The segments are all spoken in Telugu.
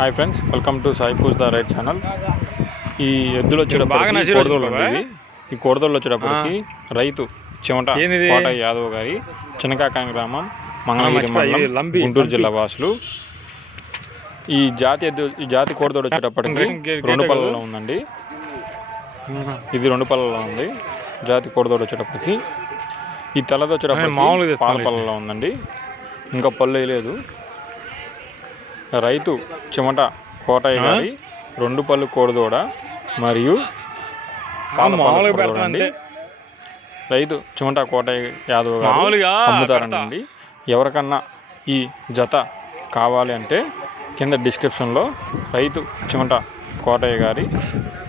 Hi friends welcome to Sai పూజ్ the right channel ఈ ఎద్దులు బాగా కోడదోళ్ళు వచ్చింది అండి ఇవి. ఈ కోడదోళ్ళు వచ్చేటప్పటికి రైతు చెమట? కోట యాదవ్ గారి చిన్నకాకాం గ్రామం మంగళగిరి గుంటూరు. జిల్లా వాసులు ఈ జాతి ఎద్దు ఈ జాతి కోడదోడు వచ్చేటప్పటికి రెండు పళ్ళలో కదా? ఉందండి ఇది రెండు పళ్ళలో ఉంది జాతి కోడదోడు వచ్చేటప్పటికి ఈ తెల్లది మామూలుగా వచ్చేటప్పటికి తెస్తాను పాల. పళ్ళలో ఉందండి ఇంకా పళ్ళు వేయలేదు రైతు చిమట కోటయ్య? గారి రెండు పళ్ళు కోడదోడ మరియు మామూలుగా రైతు చిమట కోటయ్య యాదవ్ మామూలుగా అమ్ముతారండి. ఎవరికన్నా ఈ జత కావాలి అంటే కింద డిస్క్రిప్షన్లో రైతు చిమట కోటయ్య గారి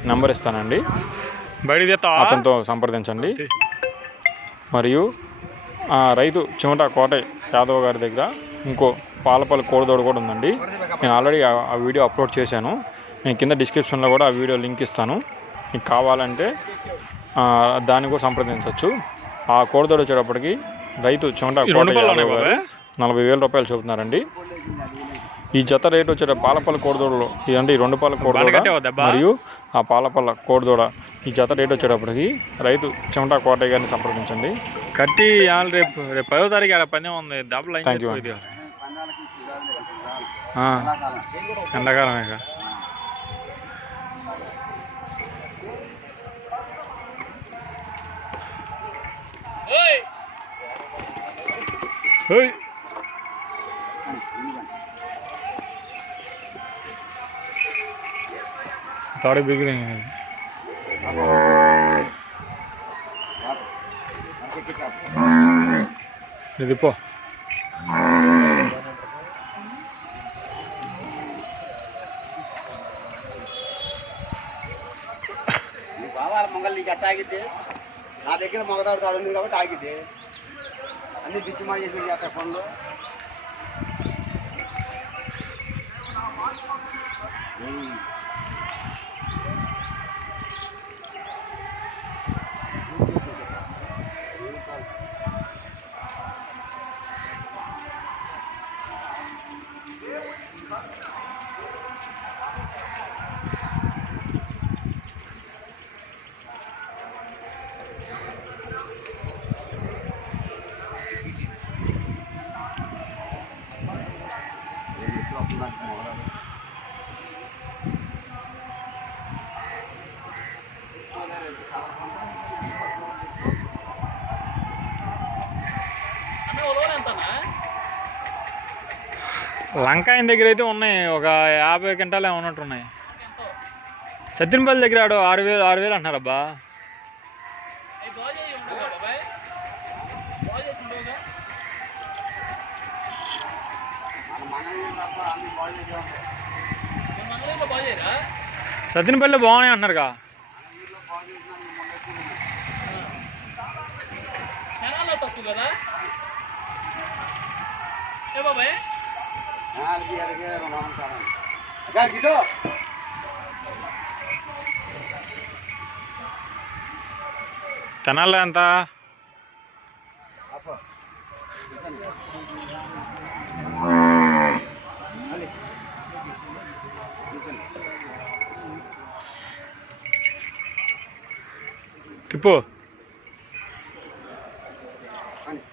నంబర్ ఇస్తానండి. అతనితో సంప్రదించండి. మరియు రైతు చిమట కోటయ్య యాదవ్ గారి దగ్గర ఇంకో పాలపల్లి కోడదోడు కూడా ఉందండి. నేను ఆల్రెడీ ఆ- వీడియో అప్లోడ్ చేశాను. నేను కింద డిస్క్రిప్షన్లో కూడా ఆ వీడియో లింక్ ఇస్తాను. మీకు కావాలంటే దాన్ని కూడా సంప్రదించవచ్చు. ఆ కోడదోడు వచ్చేటప్పటికి రైతు చిమట నలభై వేల రూపాయలు చెబుతున్నారండి. ఈ జత రేట్ వచ్చే పాలపల్ల కోడదోడలో ఇదంటే ఈ రెండు పాల కోడదోడ? మరియు ఆ పాలపల్ల కోడదోడ ఈ జత రేట్ వచ్చేటప్పటికి రైతు చెమట కోటయ్య గారిని సంప్రదించండి. కట్టి రేపు రేపు పదో తారీఖు ఆడ పందెం ఉంది డబ్బులు ఆ, ఎండాకాలం ఇక. ఓయ్. తాడు బిగిలి ఇది పో. కావాలి మొగలు నీకు ఎట్ట ఆగిద్ది. నా దగ్గర మొగదాడు తాడు ఉంది కాబట్టి ఆగిద్ది. అన్ని పిచ్చి మా చేసి అక్కడ పనులు లంకాయన దగ్గర అయితే ఉన్నాయి. ఒక యాభై క్వింటాలు ఏమో ఉన్నట్టు ఉన్నాయి సత్యనపల్లి దగ్గర ఆడు ఆరు వేలు ఆరు వేలు అంటున్నారబ్బా మనల్ని తప్ప అన్ని బాగు చేసాం సత్యనపల్లి బాగున్నాయి అంటున్నారుగా చేసినా మొన్న వచ్చింది నాలుగు 기뻐. Thank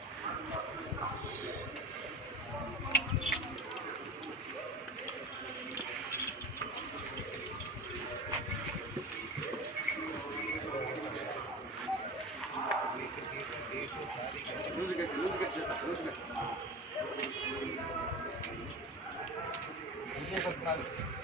you.